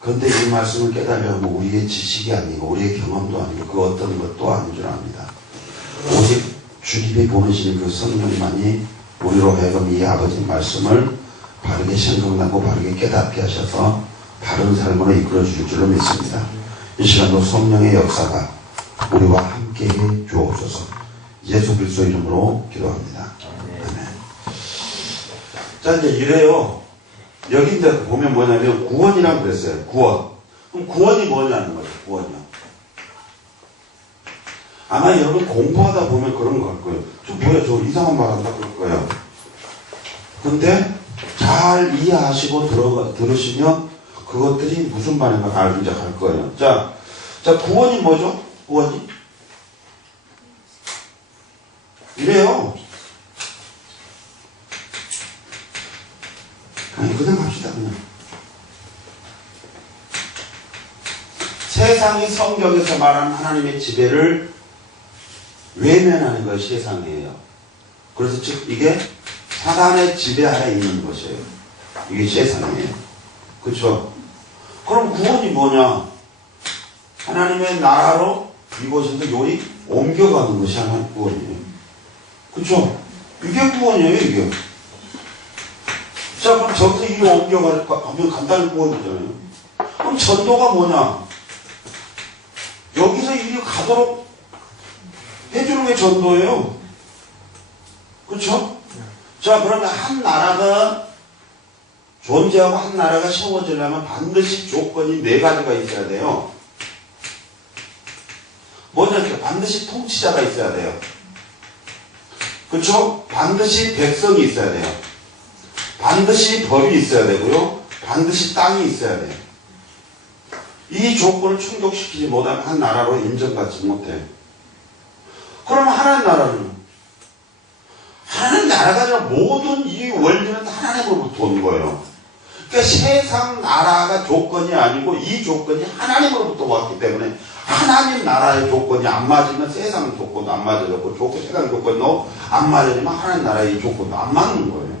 그런데 이 말씀을 깨달으려면 우리의 지식이 아니고 우리의 경험도 아니고 그 어떤 것도 아닌 줄 압니다. 오직 주님이 보내시는 그 성령만이 우리로 하여금 이 아버지 말씀을 바르게 생각나고 바르게 깨닫게 하셔서 바른 삶으로 이끌어 주실 줄로 믿습니다. 이 시간도 성령의 역사가 우리와 함께 해 주옵소서. 예수 그리스도 이름으로 기도합니다. 아멘. 자, 이제 이래요. 여기 이제 보면 뭐냐면 구원이라고 그랬어요. 구원. 그럼 구원이 뭐냐는 거예요. 구원이요. 아마 여러분 공부하다 보면 그런 거 할 거예요. 저 뭐야, 저 이상한 말 한다 그럴 거예요. 근데 잘 이해하시고 들으시면 그것들이 무슨 말인가 알게 할 거예요. 자, 구원이 뭐죠? 구원이? 이래요. 그냥 갑시다, 그냥. 세상이 성경에서 말하는 하나님의 지배를 외면하는 것이 세상이에요. 그래서 즉, 이게 사단의 지배하에 있는 것이에요. 이게 세상이에요. 그쵸? 그럼 구원이 뭐냐? 하나님의 나라로 이곳에서 요리 옮겨가는 것이 하나의 구원이에요. 그쵸? 이게 구원이에요, 이게. 자, 그럼 저기서 이리 옮겨가면 간단히 구원이잖아요. 그럼 전도가 뭐냐? 여기서 이리 가도록 해주는 게 전도예요. 그쵸? 자, 그러면 한 나라가 존재하고 한 나라가 세워지려면 반드시 조건이 4가지가 있어야 돼요. 뭐냐면 반드시 통치자가 있어야 돼요. 그쵸? 반드시 백성이 있어야 돼요. 반드시 법이 있어야 되고요. 반드시 땅이 있어야 돼요. 이 조건을 충족시키지 못하면 한 나라로 인정받지 못해요. 그럼 하나님 나라는? 하나님 나라가 아니라 모든 이 원리는 하나님으로부터 온 거예요. 그러니까 세상 나라가 조건이 아니고 이 조건이 하나님으로부터 왔기 때문에 하나님 나라의 조건이 안 맞으면 세상 조건도 안 맞아졌고 세상 조건도 안 맞으면 하나님 나라의 조건도 안 맞는 거예요.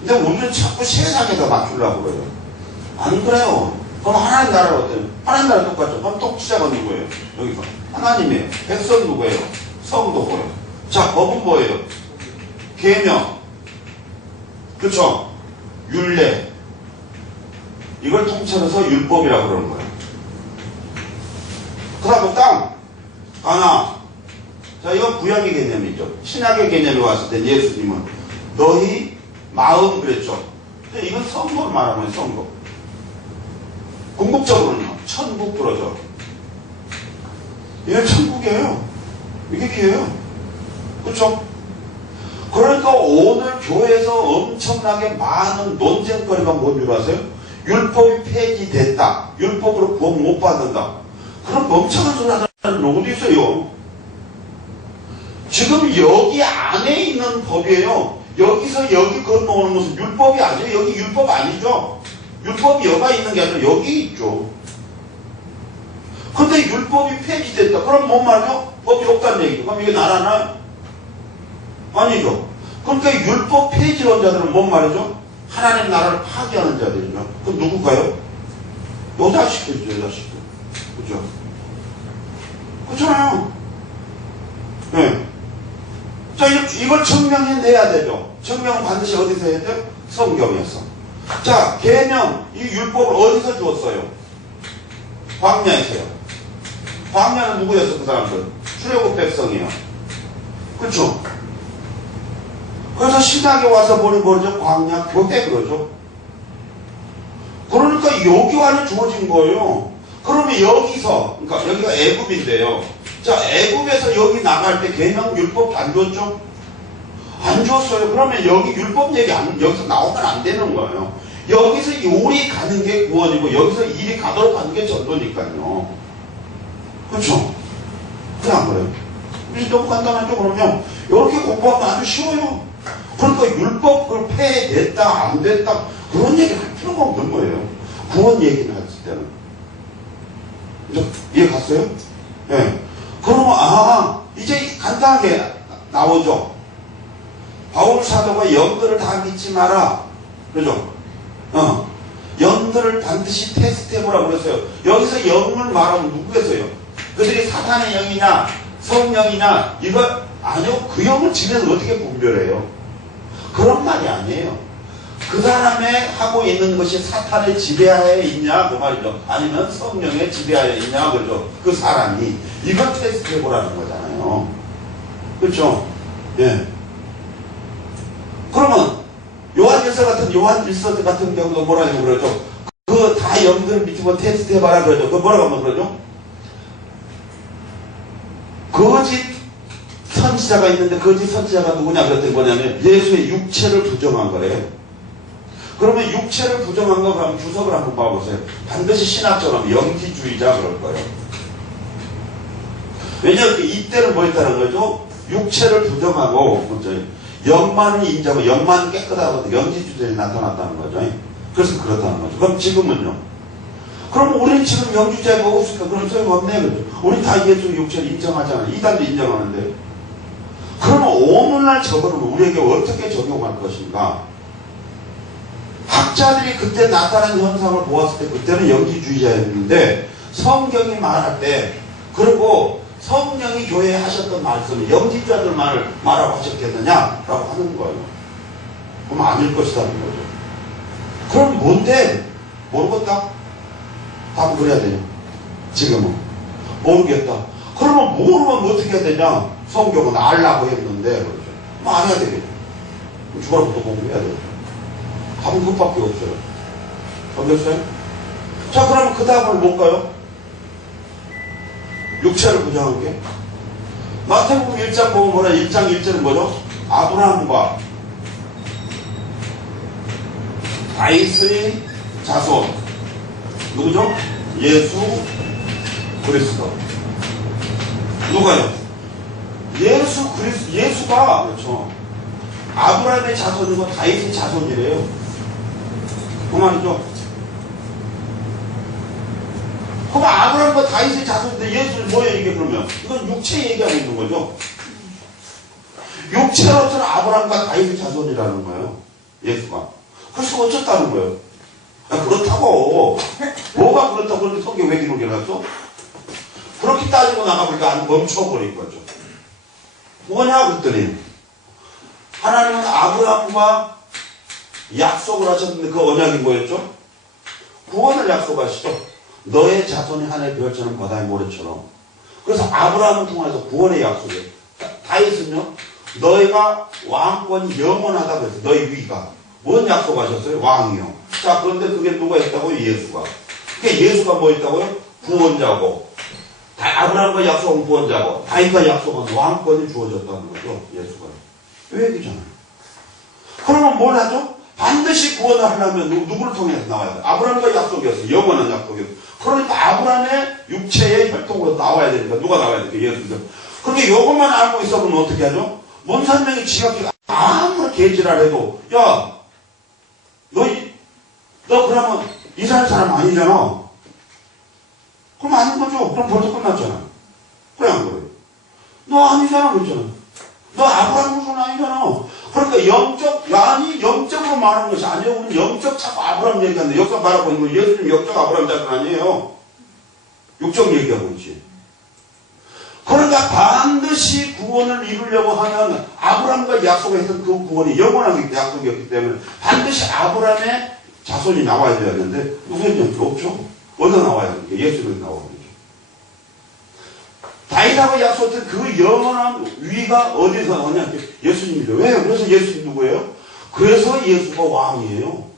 근데 우리는 자꾸 세상에다 맞추려고 그래요. 안 그래요. 그럼 하나님 나라가 어때요? 하나님 나라 똑같죠. 그럼 통치자가 누구예요? 여기서 하나님이에요. 백성 누구예요? 성도 뭐예요? 자, 법은 뭐예요? 계명, 그쵸? 율례. 이걸 통째로서 율법이라고 그러는 거예요. 그 다음에 땅, 가나. 자, 이건 구약의 개념이죠. 신약의 개념이 왔을 때 예수님은 너희 마음 그랬죠. 근데 이건 성도를 말하는 거예요, 성도. 궁극적으로는요, 천국 그러죠. 이게 천국이에요. 이게 기회예요. 그쵸? 그러니까 오늘 교회에서 엄청나게 많은 논쟁거리가 뭔 줄 아세요? 율법이 폐기됐다. 율법으로 구원 못 받는다. 그럼 멍청한 소리 하는 사람이 어디 있어요? 지금 여기 안에 있는 법이에요. 여기서 여기 건너오는 것은 율법이 아니에요. 여기 율법 아니죠. 율법이 여가 있는 게 아니라 여기 있죠. 근데 율법이 폐지됐다. 그럼 뭔 말이죠? 법이 없다는 얘기죠. 그럼 이게 나라나? 아니죠. 그러니까 율법 폐지론자들은 뭔 말이죠? 하나님 나라를 파괴하는 자들이죠. 그럼 누굴까요? 여자식들이죠, 여자식들. 그죠? 그렇잖아요. 네. 자, 이걸 증명해내야 되죠. 증명은 반드시 어디서 해야 돼요? 성경에서. 자, 계명, 이 율법을 어디서 주었어요? 광야에서요. 광야는 누구였어, 그 사람들? 출애굽 백성이에요. 그렇죠? 그래서 신학에 와서 보니 뭐죠? 광야 교회 그러죠. 그러니까 여기 안에 주어진 거예요. 그러면 여기서, 그러니까 여기가 애굽인데요. 자, 애굽에서 여기 나갈 때 계명 율법 안 줬죠? 안 줬어요. 그러면 여기 율법 얘기 여기서 나오면 안 되는 거예요. 여기서 요리 가는 게 구원이고 여기서 일이 가도록 하는 게 전도니까요. 그렇죠? 그냥 그래요. 너무 간단하죠? 그러면 이렇게 공부하면 아주 쉬워요. 그러니까 율법을 폐했다 안 됐다 그런 얘기 할 필요가 없는 거예요. 구원 얘기를 했을 때는. 이해 갔어요? 예. 네. 그러면 이제 간단하게 나오죠. 바울 사도가 연들을 다 믿지 마라. 그죠? 연들 영들을 반드시 테스트해보라고 그랬어요. 여기서 영을 말하면 누구겠어요? 그들이 사탄의 영이냐 성령이냐 이거 아니요. 그 영을 집에서 어떻게 분별해요? 그런 말이 아니에요. 그 사람의 하고 있는 것이 사탄의 지배하에 있냐 그 말이죠. 아니면 성령의 지배하에 있냐 그죠. 그 사람이 이걸 테스트해보라는 거잖아요. 그렇죠? 예. 그러면 요한일서 같은 경우도 뭐라고 그러죠? 그 다 영들을 밑으로 테스트해봐라 그러죠. 그 뭐라고 하면 그러죠? 거짓 선지자가 있는데 거짓 선지자가 누구냐 그랬더니 뭐냐면 예수의 육체를 부정한 거래요. 그러면 육체를 부정한 거 그러면 주석을 한번 봐보세요. 반드시 신학처럼 영지주의자 그럴 거예요. 왜냐하면 이때는 뭐였다는 거죠? 육체를 부정하고 영만을 인정하고 영만 깨끗하고 영지주의자에 나타났다는 거죠. 그래서 그렇다는 거죠. 그럼 지금은요? 그럼 우리는 지금 영지주의자가 없으니까 그럼 소용없네 그죠? 우리 다 예수 육체를 인정하잖아요. 이단도 인정하는데. 그러면 오늘날 저거는 우리에게 어떻게 적용할 것인가? 학자들이 그때 나타난 현상을 보았을 때 그때는 영지주의자였는데 성경이 말할 때 그리고 성령이 교회에 하셨던 말씀을 영지주의자들만을 말하고 하셨겠느냐라고 하는 거예요. 그럼 아닐 것이라는 거죠. 그럼 뭔데? 모르겠다. 답을 그래야 돼요. 지금은 모르겠다. 그러면 모르면 어떻게 해야 되냐? 성경은 알라고 했는데 그렇죠. 그럼 알아야 되겠죠. 주말부터 공부해야 되죠. 답은 그것밖에 없어요. 알겠어요? 자, 그러면 그 다음을 볼까요? 육체를 부정한 게. 마태복음 1장 보면 뭐냐? 1장 1절은 뭐죠? 아브라함과 다윗의 자손. 누구죠? 예수 그리스도. 누가요? 예수가, 그렇죠. 아브라함의 자손이고 다윗의 자손이래요. 그 말이죠. 그럼 아브라함과 다윗의 자손인데 예수는 뭐예요 이게 그러면? 이건 육체 얘기하고 있는 거죠. 육체로서는 아브라함과 다윗의 자손이라는 거예요. 예수가. 그래서 어쩌다는 거예요? 야, 그렇다고. 뭐가 그렇다고 그런데 성경 왜 기록해 놨어? 그렇게 따지고 나가보니까 안 멈춰버린 거죠. 뭐냐 그랬더니 하나님은 아브라함과 약속을 하셨는데 그 언약이 뭐였죠? 구원을 약속하시죠. 너의 자손이 하늘의 별처럼 바다의 모래처럼. 그래서 아브라함을 통해서 구원의 약속이에요. 다윗은요, 너희가 왕권이 영원하다고 했어요. 너희 위가. 뭔 약속하셨어요? 왕이요. 자, 그런데 그게 누가 했다고요? 예수가. 그게 예수가 뭐 했다고요? 구원자고. 아브라함과 약속은 구원자고, 다윗과 약속은 왕권이 주어졌다는 거죠. 예수가. 왜 얘기잖아요. 그러면 뭘 하죠? 반드시 구원을 하려면 누구를 통해서 나와야 돼? 아브라함과 약속이었어요. 영원한 약속이었어요. 그러니까 아브라함의 육체의 혈통으로 나와야 되니까 누가 나와야 되니까 예수가. 그런데 이것만 알고 있어보면 어떻게 하죠? 문산명이 지각기가 아무리 개지랄해도 야, 너 그러면 이스라엘 사람 아니잖아. 그럼 아닌 거죠. 그럼 벌써 끝났잖아. 그래 안 그래요? 너 아니잖아 그랬잖아. 너 아브라함 후손 아니잖아. 그러니까 영적으로 말하는 것이 아니에요. 우리는 영적 자꾸 아브라함 얘기하는데 역사 바라보고 있는 거 예수님 영적 아브라함 자손 아니에요. 육적 얘기하고 있지. 그러니까 반드시 구원을 이루려고 하면 아브라함과 약속했던 그 구원이 영원한 약속이었기 때문에 반드시 아브라함의 자손이 나와야 되었는데 누구였냐? 없죠. 어디서 나와야 되니까 예수님이 나오는 거죠. 다윗하고 약속했던 그 영원한 위가 어디서 나오냐? 예수님이죠. 왜? 그래서 예수님 누구예요? 그래서 예수가 왕이에요.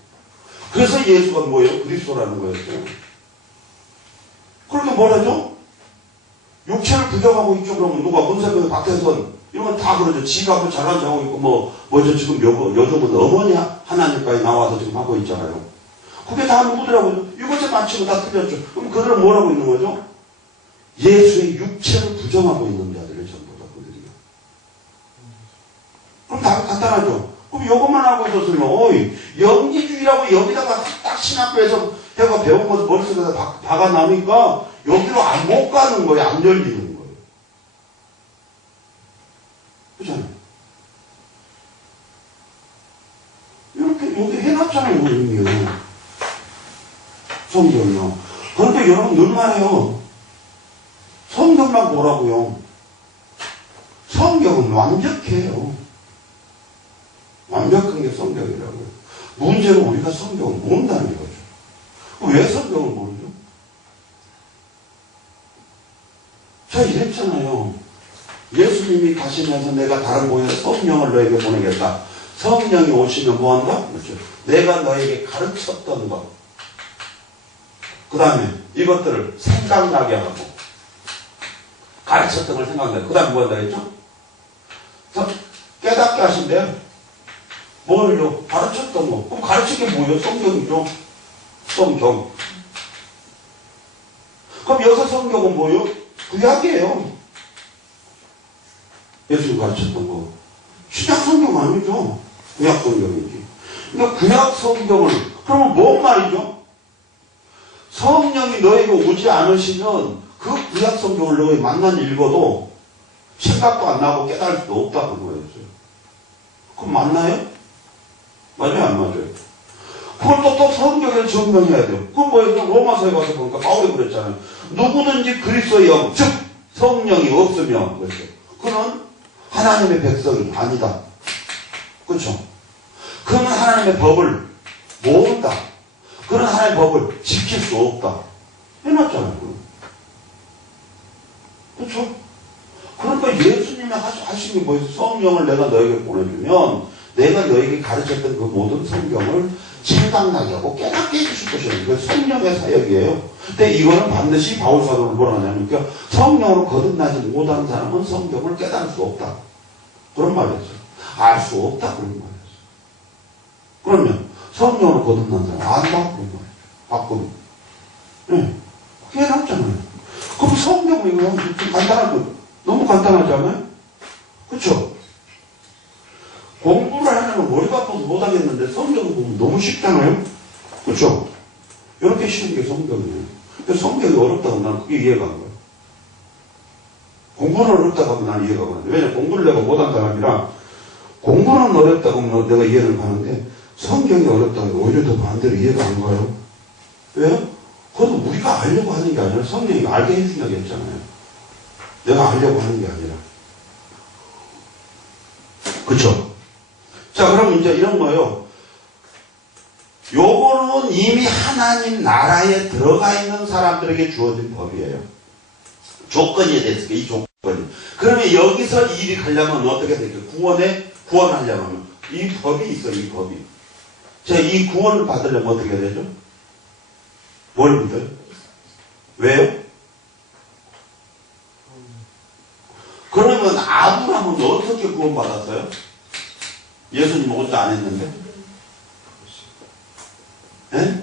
그래서 예수가 뭐예요? 그리스도라는 거였어요. 그렇게 뭐라죠? 육체를 부정하고 있죠. 그러면 누가 문세명 박태선 이런 건 다 그러죠. 지가 뭐 잘난 척하고 있고 뭐저 지금 요즘은 어머니 하나님까지 나와서 지금 하고 있잖아요. 그게 다 누구더라고요? 이것에 맞추고 다 틀렸죠. 그럼 그들은 뭐라고 있는 거죠? 예수의 육체를 부정하고 있는 자들을 전부 다 그들이요. 그럼 다 간단하죠. 그럼 이것만 하고 있었으면 영지주의라고 여기다가 딱 신학교에서 해가 배운 것을 머릿속에다 박아나니까 여기로 못 가는 거예요. 안 열리는 거예요. 그렇잖아요. 이렇게 여기 해놨잖아요. 이미요. 성경이요. 그런데 여러분 늘 말해요. 성경만 보라고요. 성경은 완벽해요. 완벽한 게 성경이라고요. 문제는 우리가 성경을 모른다는 거죠. 왜 성경을 모르죠? 자, 이랬잖아요. 예수님이 가시면서 내가 다른 곳에 성령을 너에게 보내겠다. 성령이 오시면 뭐한다? 그렇죠. 내가 너에게 가르쳤던 것. 그 다음에 이것들을 생각나게 하고 가르쳤던 걸 생각나게. 그 다음에 뭐한다 했죠? 깨닫게 하신대요. 뭘요? 가르쳤던 거. 그럼 가르친 게 뭐예요? 성경이죠. 성경. 그럼 여기서 성경은 뭐예요? 구약이에요. 예수님 가르쳤던 거. 신약 성경 아니죠. 구약 성경이지. 그러니까 구약 성경을, 그러면 뭔 말이죠? 성령이 너에게 오지 않으시면 그 구약 성경을 너희 만난 읽어도 생각도 안 나고 깨달을 수도 없다고 거였어요. 그럼 맞나요? 맞아요? 안 맞아요? 그걸 또 성경에 증명해야 돼요. 그건 뭐예요? 로마서에 가서 보니까 바울이 그랬잖아요. 누구든지 그리스도의 영, 즉 성령이 없으면 그렇죠. 그는 하나님의 백성이 아니다. 그렇죠? 그는 하나님의 법을 모른다. 그는 하나님의 법을 지킬 수 없다. 해놨잖아요. 그렇죠? 그러니까 예수님이 하신 게 뭐예요? 성령을 내가 너에게 보내주면 내가 너에게 가르쳤던 그 모든 성경을 생각나게 하고 깨닫게 해주실 것이에요. 이건 성령의 사역이에요. 근데 이거는 반드시 바울 사도를 뭐라 하냐면 그러니까 성령으로 거듭나지 못한 사람은 성경을 깨달을 수 없다. 그런 말이었어요. 알 수 없다. 그런 말이었어요. 그러면 성령으로 거듭난 사람 안다. 그런 말이에요. 바꾸면. 네. 그게 남잖아요. 그럼 성경은 이거 좀 간단한 거. 너무 간단하지 않아요? 그쵸? 공부를 하려면 머리가 아파서 못하겠는데 성경을 보면 너무 쉽잖아요? 그쵸? 이렇게 쉬운 게 성경이에요. 근데 성경이 어렵다고 난 그게 이해가 안 가요. 공부는 어렵다고 하면 난 이해가 가는데 왜냐면 공부를 내가 못한 사람이라 공부는 어렵다고 하면 내가 이해를 가는데 성경이 어렵다고 하면 오히려 더 반대로 이해가 안 가요. 왜요? 그것도 우리가 알려고 하는 게 아니라 성령이 알게 해준다고 했잖아요. 내가 알려고 하는 게 아니라. 그쵸? 자, 그럼 이제 이런 거예요. 요거는 이미 하나님 나라에 들어가 있는 사람들에게 주어진 법이에요. 조건이 됐으니까, 이 조건이. 그러면 여기서 일이 가려면 어떻게 될까요? 구원하려면. 이 법이 있어요, 이 법이. 자, 이 구원을 받으려면 어떻게 해야 되죠? 뭘 믿어요? 왜요? 그러면 아브라함은 어떻게 구원받았어요? 예수님 혼자 안 했는데? 예?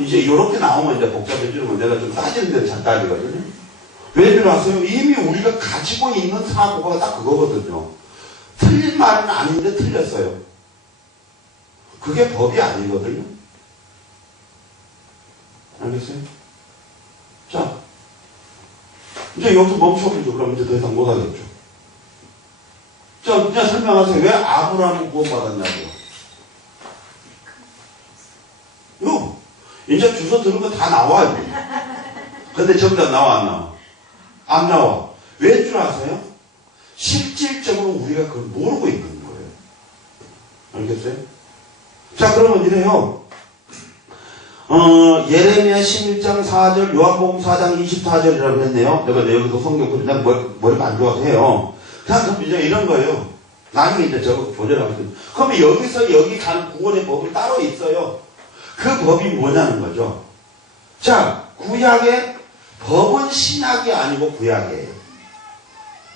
이제 요렇게 나오면 이제 복잡해지는 내가 좀 따지는 데는 잘 따지거든요. 왜 그러세요? 이미 우리가 가지고 있는 사고가 딱 그거거든요. 틀린 말은 아닌데 틀렸어요. 그게 법이 아니거든요. 알겠어요? 자, 이제 여기서 멈춰보죠. 그럼 이제 더 이상 못하겠죠. 자, 이제 설명하세요. 왜 아브라함은 구원받았냐고요. 요, 이제 주소 들은 거 다 나와요. 근데 정답 나와, 안 나와? 안 나와. 왜 줄 아세요? 실질적으로 우리가 그걸 모르고 있는 거예요. 알겠어요? 자, 그러면 이래요. 예레미야 11장 4절, 요한복음 4장 24절이라고 했네요. 내가 여기서 성경 그냥 머리가 안 좋아서 해요. 그럼 이제 이런 거예요. 나중에 이제 저거 조절하거든요. 그러면 여기서 여기 가는 구원의 법이 따로 있어요. 그 법이 뭐냐는 거죠. 자, 구약의 법은 신약이 아니고 구약이에요.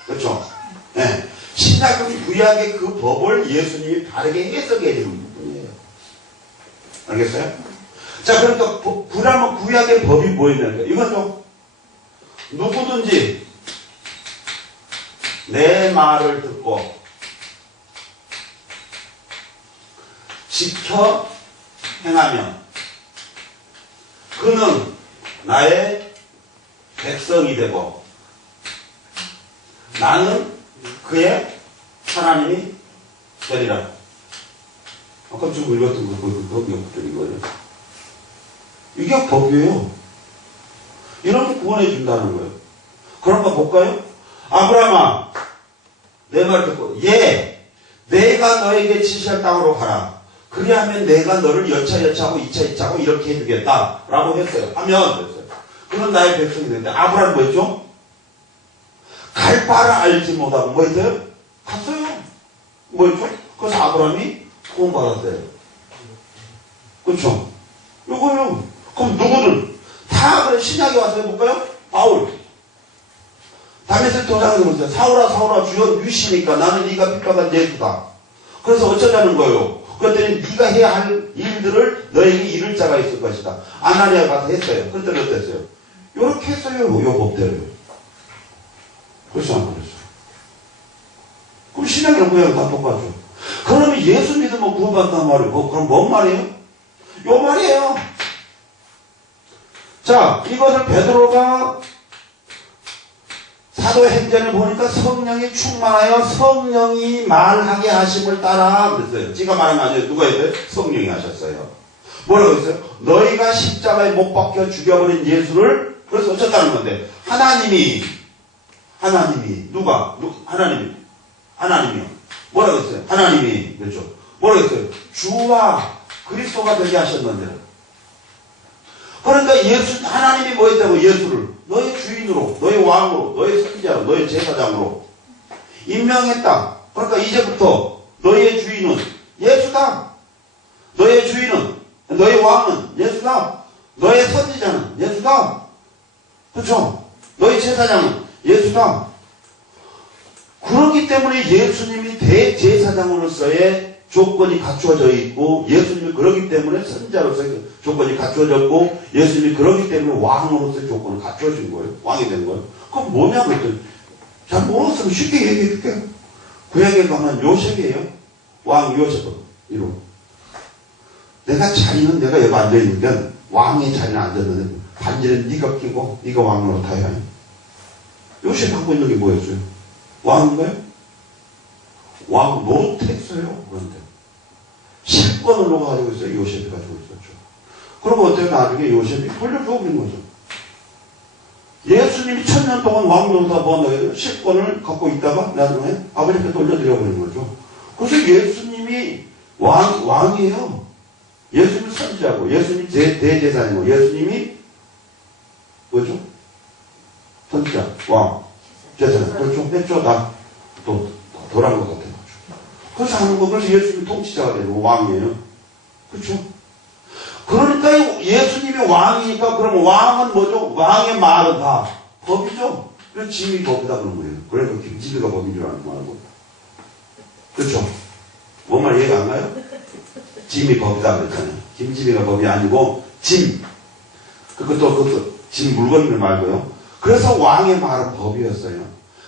그렇죠? 네. 신약은 구약의 그 법을 예수님이 바르게 해석해 주는 부분이에요. 알겠어요? 자, 그러니까 그러면 구약의 법이 뭐였냐면 이거죠. 누구든지 내 말을 듣고 지켜 행하면 그는 나의 백성이 되고 나는 그의 하나님이 되리라. 아까 좀 읽었던 그 이거예요. 이게 법이에요. 이렇게 구원해 준다는 거예요. 그런 거 볼까요? 아브라함아, 내 말 듣고, 내가 너에게 지시할 땅으로 가라. 그리하면 내가 너를 여차하고 이차하고 이렇게 해주겠다. 라고 했어요. 하면 됐어요. 그런 나의 백성이 되는데, 아브라함 뭐였죠? 갈 바를 알지 못하고, 뭐 했어요? 갔어요. 뭐였죠? 그래서 아브라함이 구원받았어요. 그렇죠? 이거요. 그럼 누구는? 다 그래, 신약에 와서 해볼까요? 바울. 다메섹 도장에서 보세요. 사울아 주여 유시니까 나는 네가 핍박한 예수다. 그래서 어쩌자는 거예요. 그랬더니 네가 해야 할 일들을 너에게 이룰 자가 있을 것이다. 아나니아가 가서 했어요. 그랬더니 어땠어요? 요렇게 했어요. 요 법대로요. 그렇죠? 안 그렇죠? 그럼 신앙이랑 구약은 다 똑같죠. 그러면 예수 믿으면 구원받는단 말이고, 그럼 뭔 말이에요? 요 말이에요. 자, 이것을 베드로가 사도행전을 보니까 성령이 충만하여 성령이 말하게 하심을 따라 그랬어요. 지가 말한 거 아니에요. 누가 했어요? 성령이 하셨어요. 뭐라고 했어요? 너희가 십자가에 못 박혀 죽여버린 예수를, 그래서 어쩌다는 건데, 하나님이 누가? 하나님이요. 뭐라고 했어요? 하나님이, 그렇죠. 뭐라고 했어요? 주와 그리스도가 되게 하셨는데. 그러니까 하나님이 뭐 했다고? 예수를 너의 주인으로, 너의 왕으로, 너의 선지자로, 너의 제사장으로 임명했다. 그러니까 이제부터 너의 주인은 예수다. 너의 주인은, 너의 왕은 예수다. 너의 선지자는 예수다. 그렇죠? 너의 제사장은 예수다. 그렇기 때문에 예수님이 대제사장으로서의 조건이 갖추어져 있고, 예수님이 그러기 때문에 선지자로서의 조건이 갖추어졌고, 예수님이 그러기 때문에 왕으로서의 조건을 갖추어진 거예요. 왕이 된 거예요. 그럼 뭐냐고 했더니, 잘 모르겠으면 쉽게 얘기해 줄게요. 구약에 가면 요셉이에요. 왕 요셉은. 이름. 내가 자리는 내가 여기 앉아있으니까 왕의 자리는 앉았는데, 반지는 네가 끼고, 네가 왕으로 타야 해. 요셉이 하고 있는 게 뭐였어요? 왕인가요? 왕 못했어요. 그런데 실권을 누가 가지고 있어요? 요셉이 가지고 있었죠. 그러면 어때요? 나중에 요셉이 돌려주고 있는 거죠. 예수님이 1000년 동안 왕노릇하 보았는데 실권을 갖고 있다가 나중에 아버지께 돌려드려버리는 거죠. 그래서 예수님이 왕이에요. 예수님이 선지자고, 예수님이 대제사장이고, 예수님이 뭐죠? 선지자, 왕, 제사장. 그렇죠? 했죠? 다 덜한 것 같아요. 그래서 하는 거, 그래서 예수님이 통치자가 되고 왕이에요. 그렇죠? 그러니까 예수님이 왕이니까, 그러면 왕은 뭐죠? 왕의 말은 다 법이죠? 그래서 짐이 법이다 그런 거예요. 그래서 김지비가 법인 줄 아는 말고. 그렇죠? 뭔 말 이해가 안 가요? 짐이 법이다 그랬잖아요. 김지비가 법이 아니고, 짐. 그것도 짐 물건을 말고요. 그래서 왕의 말은 법이었어요.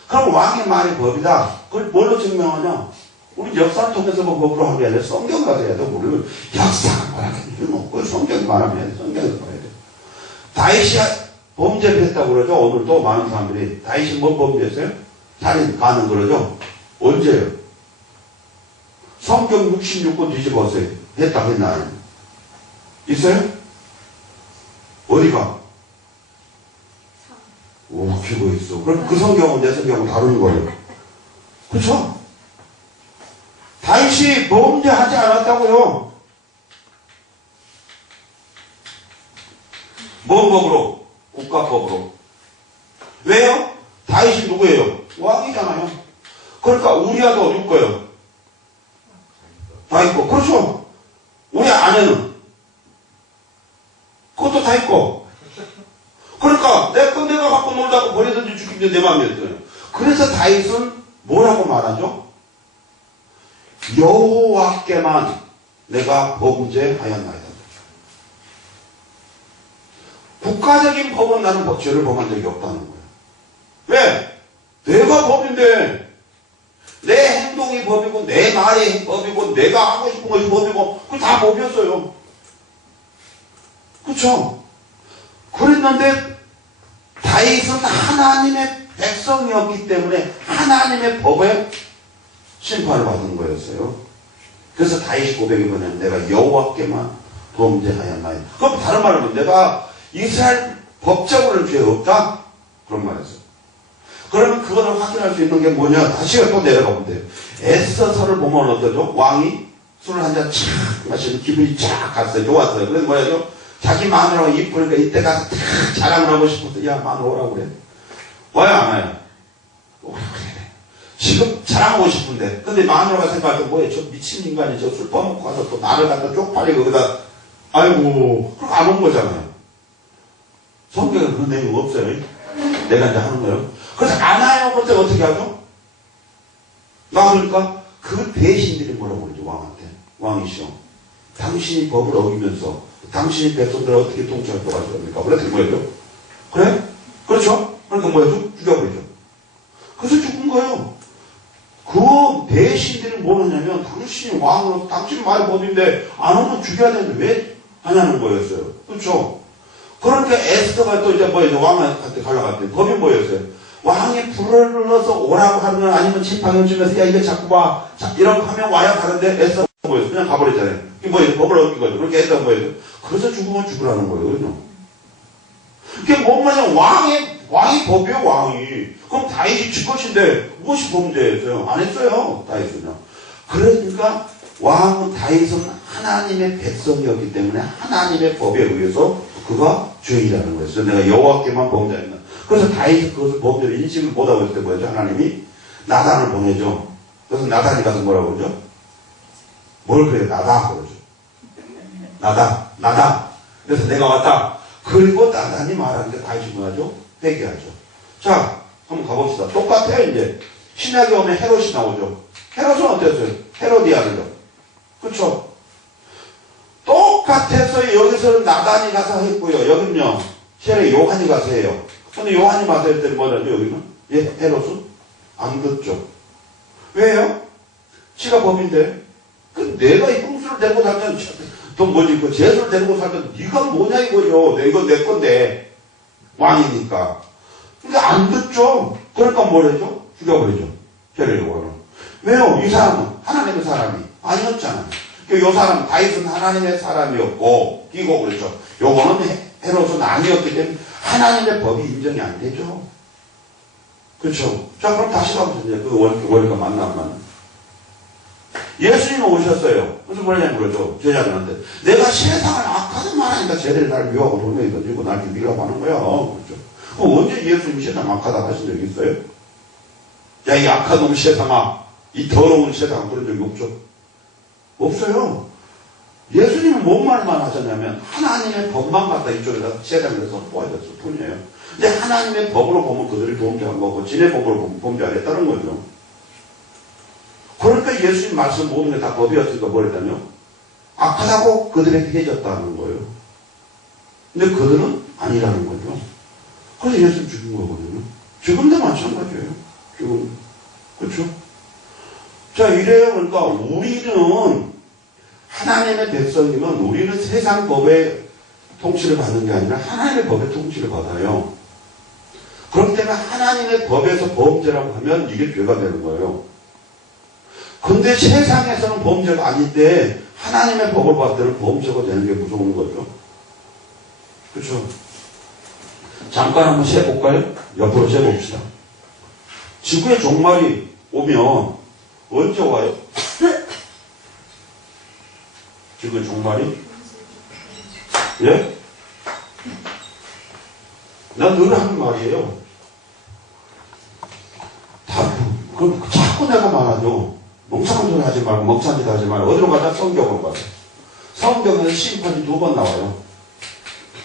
그럼 왕의 말이 법이다. 그걸 뭘로 증명하냐? 우리 역사를 통해서 뭐 법으로 하는 게 아니라 성경 가서 해야 돼. 모르면 역사가 뭐라겠는지 뭐 성경이 말하면 해야 돼. 성경에서 봐야 돼. 다윗이 범죄를 했다고 그러죠. 오늘도 많은 사람들이 다윗이 뭐 범죄했어요? 살인, 가는 그러죠. 언제요? 성경 66권 뒤집었어요. 했다고 했나요? 있어요? 어디가? 웃기고 있어. 그럼 그 성경은 내 성경은 다른 거예요. 그렇죠? 다윗이 범죄하지 않았다고요. 뭔 법으로? 국가법으로. 왜요? 다윗이 누구예요? 왕이잖아요. 그러니까 우리아도 누구 거예요? 다윗 거. 그렇죠? 우리 아내는 그것도 다윗 거. 그러니까 내가 갖고 놀다가 버리든지 죽이든지 내 마음이었어요. 그래서 다윗은 뭐라고 말하죠? 여호와께만 내가 범죄하였나이다. 국가적인 법은 나는 죄를 범한 적이 없다는 거예요. 왜? 내가 법인데 내 행동이 법이고 내 말이 법이고 내가 하고 싶은 것이 법이고 그거 다 법이었어요. 그렇죠? 그랬는데 다윗은 하나님의 백성이었기 때문에 하나님의 법에 심판을 받은 거였어요. 그래서 다윗이 고백이 뭐냐면 내가 여호와께만 범죄하였나이다. 그럼 다른 말로 내가 이스라엘 법적으로는 죄 없다? 그런 말이었어요. 그러면 그거를 확인할 수 있는 게 뭐냐? 다시 또 내려가 보면 돼요. 에스더서를 보면 어떠죠? 왕이 술을 한잔 착 마시고 기분이 쫙 갔어요. 좋았어요. 그래서 뭐야죠? 자기 마누라가 이쁘니까 이때 가서 탁 자랑을 하고 싶어서 야 마누라 오라고 그래. 와요 안 와요? 오라고 그래. 지금 자랑하고 싶은데 근데 마누라가 생각할 때 뭐야 저 미친 인간이 저 술 퍼먹고 가서 또 나를 갖다 쪽팔리고 거기다 아이고 그럼 안 온 거잖아요. 성경에 그런 내용 없어요. 내가 이제 하는 거예요. 그래서 안 와요. 그때 어떻게 하죠? 나오니까 그 대신들이 뭐라고 그러죠 왕한테. 왕이시여 당신이 법을 어기면서 당신이 백성들을 어떻게 통치할 것 같습니까? 그랬더니 뭐였죠? 그래? 그렇죠? 그러니까 뭐였죠? 죽여버리죠. 그래서 죽은 거예요. 그 대신들이 뭐냐면 당신이 왕으로서 당신 말이 법인데 안 오면 죽여야 되는데 왜 하냐는 거였어요. 그렇죠? 그러니까 에스더가 또 이제 뭐였죠? 왕한테 가려고 했더니 법이 뭐였어요? 왕이 불을 눌러서 오라고 하면 아니면 지팡이를 주면서 야 이거 자꾸 봐. 자, 이렇게 하면 와야 가는데 에스더가 뭐였어요? 그냥 가버렸잖아요. 이게 뭐예요? 법을 어긴 거죠. 그렇게 에스더가 뭐예요? 그래서 죽으면 죽으라는 거예요. 그죠? 그게 뭔 말이냐? 왕이 법이에요, 왕이. 그럼 다윗이 칠 것인데 무엇이 범죄였어요? 안 했어요, 다윗은요. 그러니까 왕은 다윗은 하나님의 백성이었기 때문에 하나님의 법에 의해서 그가 죄인이라는 거였어요. 내가 여호와께만 범죄했나. 그래서 다윗이 그것을 범죄를 인식을 못하고 있을 때 뭐였죠? 하나님이 나단을 보내죠. 그래서 나단이 가서 뭐라고 그러죠? 뭘 그래? 나다 그러죠. 나다. 그래서 내가 왔다. 그리고 나단이 말하니까 다윗이 뭐하죠? 회개하죠. 자, 한번 가봅시다. 똑같아요, 이제. 신약에 오면 헤롯이 나오죠. 헤롯은 어땠어요? 헤로디아르죠. 그쵸? 똑같아서 여기서는 나단이 가서 했고요. 여기는요, 셀에 요한이 가서 해요. 근데 요한이 가서 했더니 뭐라죠, 여기는? 헤롯은? 안 듣죠. 왜요? 지가 범인데. 그 내가 이 꿍수를 데리고 살면, 또 뭐지, 그 제수를 데리고 살면, 네가 뭐냐 이거죠. 이건 내 건데. 왕이니까. 그러니까 안 듣죠. 그러니까 뭐래죠? 죽여버리죠. 헬레요한은. 왜요? 이 사람은 하나님의 사람이 아니었잖아요. 이 사람 다윗은 하나님의 사람이었고 끼고 그렇죠. 요거는 헤롯은 아니었기 때문에 하나님의 법이 인정이 안 되죠. 그렇죠. 자 그럼 다시 가보죠. 이제 그 원리가 맞나 안 맞나. 예수님은 오셨어요. 무슨 말이냐면 그러죠. 제자들한테 내가 세상을 악하든 말하니까 쟤들이 날 미워하고 돌멩이 던지고 날 죽이려고 하는 거야. 그렇죠. 언제 예수님이 세상 악하다 하신 적이 있어요? 야, 이 악한 놈 세상아, 이 더러운 세상 그런 적이 없죠? 없어요. 예수님은 뭔 말만 하셨냐면 하나님의 법만 갖다 이쪽에다 세상에서 선포하셨을 뿐이에요. 근데 하나님의 법으로 보면 그들이 범죄한 거고 지네 법으로 보면 범죄 안 했다는 거죠. 그러니까 예수님 말씀 모든 게 다 법이었으니까 뭐랬다며? 악하다고 그들에게 해줬다는 거예요. 근데 그들은 아니라는 거죠. 그래서 예수님 죽인 거거든요. 지금도 마찬가지예요. 지금. 그렇죠? 자, 이래요. 그러니까 우리는 하나님의 백성이면 우리는 세상 법의 통치를 받는 게 아니라 하나님의 법의 통치를 받아요. 그렇기 때문에 하나님의 법에서 범죄라고 하면 이게 죄가 되는 거예요. 근데 세상에서는 범죄가 아닌데 하나님의 법을 받을 때는 범죄가 되는 게 무서운 거죠. 그렇죠? 잠깐 한번 세볼까요? 옆으로 세봅시다. 지구의 종말이 오면 언제 와요? 지구의 종말이? 예? 난 늘 하는 말이에요. 그럼 자꾸 내가 말하죠. 멍청한 소리 하지 말고 멍청한 짓 하지 말고 어디로 가자? 성경으로 가자. 성경에는 심판이 2번 나와요.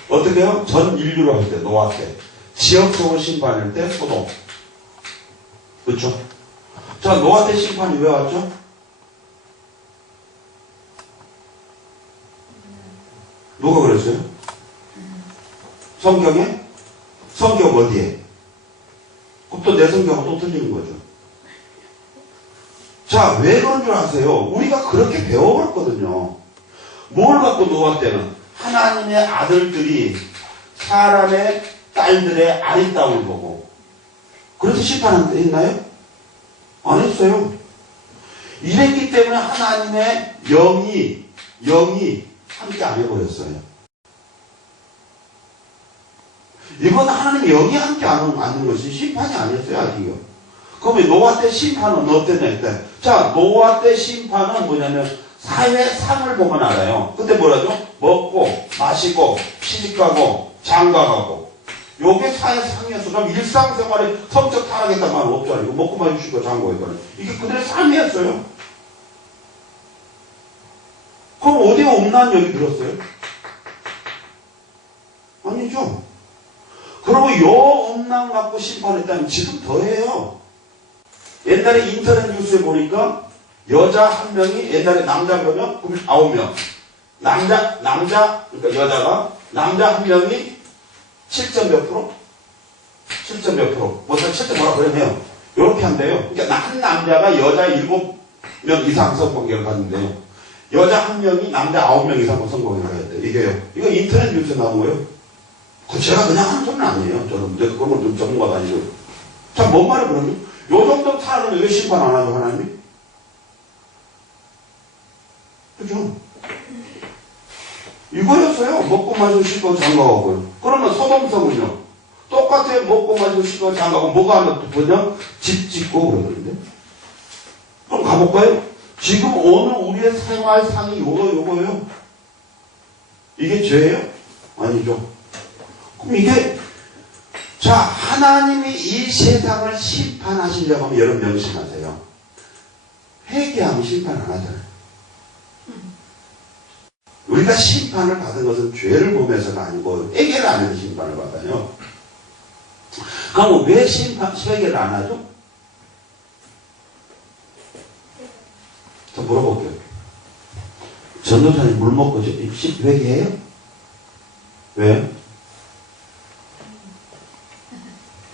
어떻게 해요? 전 인류로 할 때, 노아 때. 지역적으로 심판할 때, 소돔. 그렇죠? 자, 노아 때 심판이 왜 왔죠? 누가 그랬어요? 성경에? 성경 어디에? 그럼 또 내 성경은 또 틀리는 거죠. 자, 왜 그런 줄 아세요? 우리가 그렇게 배워봤거든요. 뭘 갖고 노아 때는? 하나님의 아들들이 사람의 딸들의 아리따움을 보고 그래서 심판했나요? 안 했어요. 이랬기 때문에 하나님의 영이 함께 안 해버렸어요. 이건 하나님 영이 함께 하는 것이 심판이 아니었어요, 아직요. 그러면 노아 때 심판은 어땠냐 했대. 자, 노아 때 심판은 뭐냐면 사회상을 보면 알아요. 그때 뭐라죠? 먹고 마시고 시집가고 장가가고. 요게 사회상이었어. 그럼 일상생활에 성적 타락했단 말은 없잖아요. 이거 먹고 마시고 장가가고. 이게 그들의 삶이었어요. 그럼 어디에 음란 여기 들었어요? 아니죠. 그리고 요 음란 갖고 심판했다면 지금 더해요. 옛날에 인터넷 뉴스에 보니까 여자 한 명이 옛날에 남자 그러면 9명. 그러니까 여자가 남자 한 명이 7점 몇 프로? 7점 몇 프로? 뭐다 7점 뭐라 그러네요. 요렇게 한대요. 그러니까 한 남자가 여자 7명 이상 성공결을 갔는데요. 여자 한 명이 남자 9명 이상 성공결을 했대요. 이게요. 이거 인터넷 뉴스에 나온 거예요. 제가 그냥 하는 소리는 아니에요. 저는 그런 걸 좀 전문가도 아니고. 자, 뭔 말이에요, 그러면? 요 정도 타는 왜 심판 안 하죠, 하나님이? 그죠? 이거였어요. 먹고 마시고 씻고 장가가고. 그러면 소돔성은요? 똑같아요. 먹고 마시고 씻고 장가가고. 뭐가 하나 또 뭐냐? 집 짓고 그러는데. 그럼 가볼까요? 지금 오늘 우리의 생활상이 요거예요. 이게 죄예요? 아니죠. 그럼 이게, 자, 하나님이 이 세상을 심판하시려고 하면 여러분 명심하세요. 회개하면 심판 안 하잖아요. 우리가 심판을 받은 것은 죄를 보면서가 아니고 회개를 안 해서 심판을 받아요. 그럼 왜 회개를 안 하죠? 저 물어볼게요. 전도사님 물 먹고 회개해요? 왜?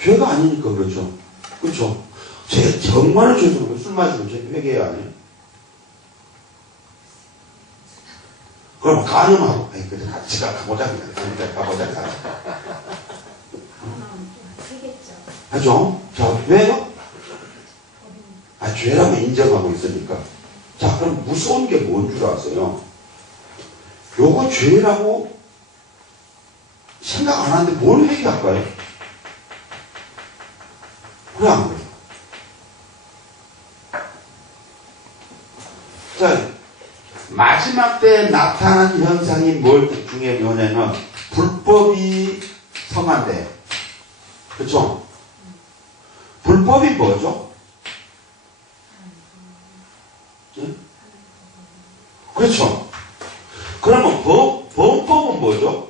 죄가 아니니까 그렇죠. 그렇죠. 죄 정말 죄송해요. 술 마시고 죄 회개해야 하네요. 그럼 간음하고 그래 같이 가보자. 하죠. 자, 왜요? 죄라고 인정하고 있으니까. 자, 그럼 무서운 게 뭔 줄 아세요? 요거 죄라고 생각 안 하는데 뭘 회개할까요? 왜 안 그래요? 자, 마지막 때 나타난 현상이 뭘 중에 뭐냐면 불법이 성한대요. 그렇죠? 불법이 뭐죠? 네? 그렇죠. 그러면 범법은 뭐죠?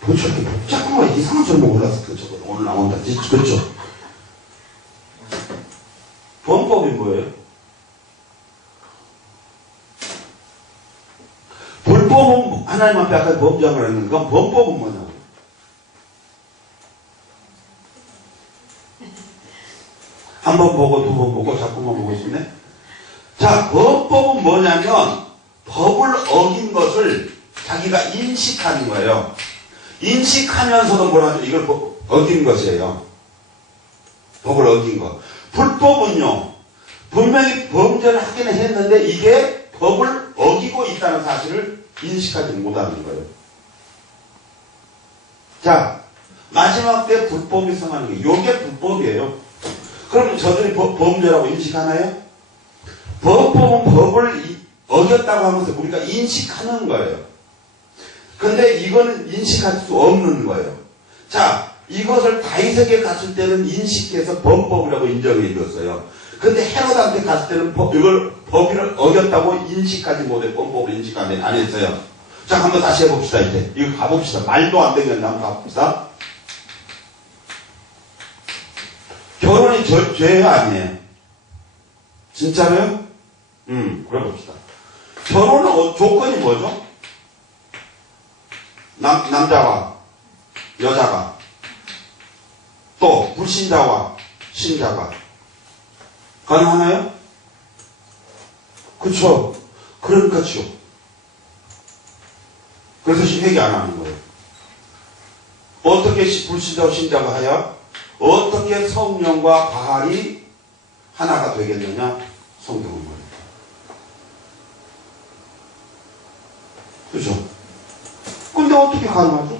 그렇죠. 이렇게 복잡한 이상한 소리만 올라서 그렇죠. 오늘 나온다. 그렇죠. 범법이 뭐예요? 불법은 하나님 앞에 아까 범죄함을 했는데 그럼 범법은 뭐냐고? 한 번 보고 두 번 보고 자꾸만 보고 싶네. 자, 범법은 뭐냐면 법을 어긴 것을 자기가 인식하는 거예요. 인식하면서도 뭐라죠? 이걸 어긴 것이에요. 법을 어긴 것. 불법은요, 분명히 범죄를 하기는 했는데 이게 법을 어기고 있다는 사실을 인식하지 못하는 거예요. 자, 마지막 때 불법이 성하는 게, 요게 불법이에요. 그럼 저들이 범죄라고 인식하나요? 범법은 법을 어겼다고 하면서 우리가 인식하는 거예요. 근데 이거는 인식할 수 없는 거예요. 자, 이것을 다윗에게 갔을 때는 인식해서 범법이라고 인정해 줬어요. 근데 헤롯한테 갔을 때는 이걸 법을 어겼다고 인식하지 못해 범법을 인식 안 했어요. 자, 한번 다시 해봅시다. 이제 이거 가봅시다. 말도 안 되는 한번 가봅시다. 결혼이 죄예요, 아니에요? 진짜로요? 그래 봅시다. 결혼은 조건이 뭐죠? 남자와 여자가 또 불신자와 신자가 가능하나요? 그쵸? 그러니까 지옥. 그래서 회개 안 하는 거예요. 어떻게 불신자와 신자가 하여 어떻게 성령과 바알이 하나가 되겠느냐? 성경은 말이에요. 그죠? 근데 어떻게 가능하죠?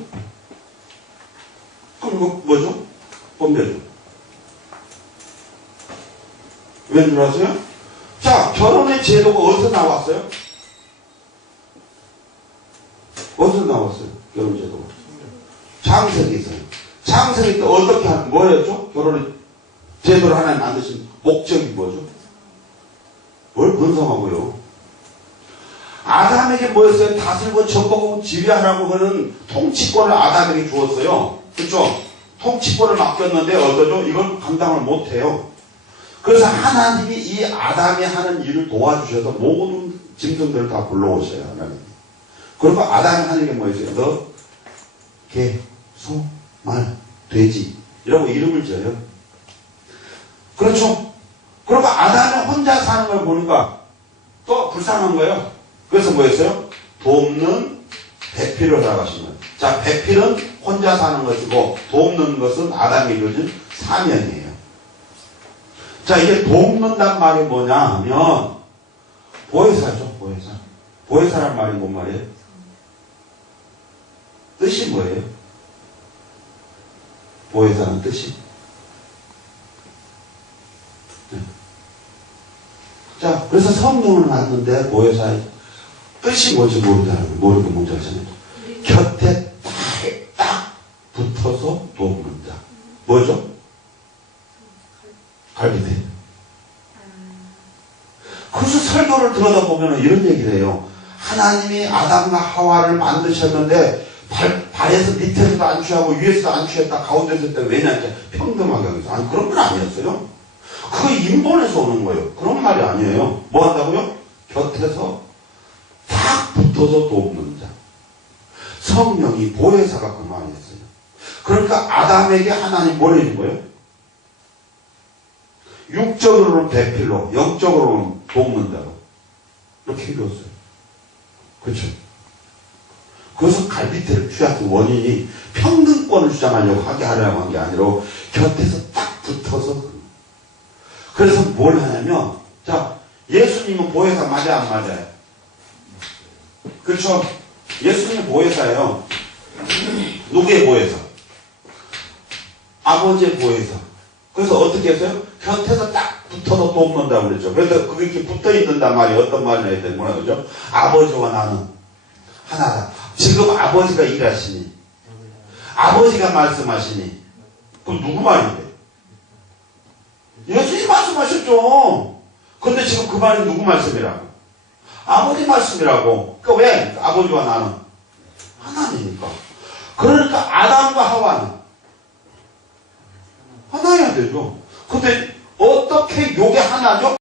그럼 이거 뭐죠? 범죄죠. 왠 줄 아세요? 자, 결혼의 제도가 어디서 나왔어요? 어디서 나왔어요? 결혼 제도가. 창세기에서요. 창세기 때 어떻게 하는, 뭐였죠? 결혼의 제도를 하나님 만드신 목적이 뭐죠? 뭘 번성하고요? 아담에게 뭐였어요? 다스리고 정복하고 지배하라고 하는 통치권을 아담에게 주었어요. 그렇죠? 통치권을 맡겼는데 어떠죠? 이걸 감당을 못해요. 그래서 하나님이 이 아담이 하는 일을 도와주셔서 모든 짐승들을 다 불러오셔요. 하나님. 그리고 아담이 하는 게 뭐였어요? 너, 개, 소, 말, 돼지 이라고 이름을 지어요. 그렇죠? 그리고 아담이 혼자 사는 걸 보니까 또 불쌍한 거예요. 그래서 뭐였어요? 돕는 배필을 하라고 하신 거예요. 자, 배필은 혼자 사는 것이고 돕는 것은 아담이 이루어진 사명이에요. 자, 이게 돕는단 말이 뭐냐 하면 보혜사죠. 보혜사. 보혜사란 말이 뭔 말이에요? 뜻이 뭐예요? 보혜사는 뜻이? 네. 자, 그래서 성령을 낳았는데 보혜사의 뜻이 뭔지 모르고 뭔지 아시나요? 곁에 딱 붙어서 돕는 자. 뭐죠? 갈비대. 그래서 설교를 들여다보면 이런 얘기를 해요. 하나님이 아담과 하와를 만드셨는데 발에서 밑에서도 안 취하고 위에서도 안 취했다 가운데서 했다. 왜냐? 평등하게 하기 위해서. 아니, 그런 건 아니었어요. 그거 인본에서 오는 거예요. 그런 말이 아니에요. 뭐 한다고요? 곁에서 딱 붙어서 돕는 자. 성령이 보혜사가 그 말이었어요. 그러니까 아담에게 하나님 뭘 해준 거예요? 육적으로는 배필로, 영적으로는 돕는 자로. 이렇게 해줬어요. 그렇죠? 그래서 갈비뼈를 취한 원인이 평등권을 주장하려고 하게 하려고 한 게 아니라 곁에서 딱 붙어서. 그래서 뭘 하냐면, 자, 예수님은 보혜사 맞아요, 안 맞아요? 그렇죠? 예수님은 보혜사예요. 누구의 보혜사? 아버지의 보혜사. 그래서 어떻게 했어요? 곁에서 딱 붙어서 돕는다고 그랬죠. 그래서 그게 이렇게 붙어 있는단 말이 어떤 말이냐 했더니 뭐라 그러죠? 아버지와 나는 하나다. 지금 아버지가 일하시니, 아버지가 말씀하시니, 그럼 누구 말인데? 예수님 말씀하셨죠. 근데 지금 그 말이 누구 말씀이라고? 아버지 말씀이라고. 그러니까 왜? 아버지와 나는 하나니까. 그러니까 아담과 하와는 하나여야 되죠. 근데 어떻게 요게 하나죠?